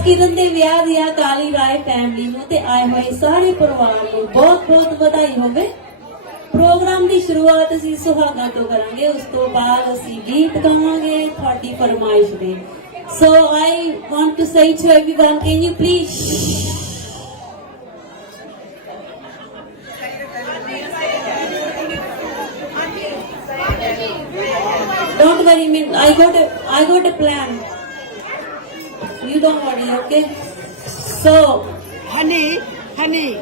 ਜਸਕਿਰਨ ਦੇ ਵਿਆਹ ਦੀਆਂ ਕਾਲੀ ਰਾਏ ਫੈਮਿਲੀ ਨੂੰ ਤੇ ਆਏ ਹੋਏ ਸਾਰੇ ਪਰਿਵਾਰ ਨੂੰ ਬਹੁਤ ਬਹੁਤ ਵਧਾਈ ਹੋਵੇ ਪ੍ਰੋਗਰਾਮ ਦੀ ਸ਼ੁਰੂਆਤ ਅਸੀਂ ਸੁਹਾਗਾ ਤੋਂ ਕਰਾਂਗੇ ਉਸ ਤੋਂ ਬਾਅਦ ਅਸੀਂ ਗੀਤ ਗਾਵਾਂਗੇ ਤੁਹਾਡੀ ਫਰਮਾਇਸ਼ ਦੇ so I want to say to everyone can you please Don't worry, me. I got a, I got a plan. You don't worry, okay? So, honey, honey.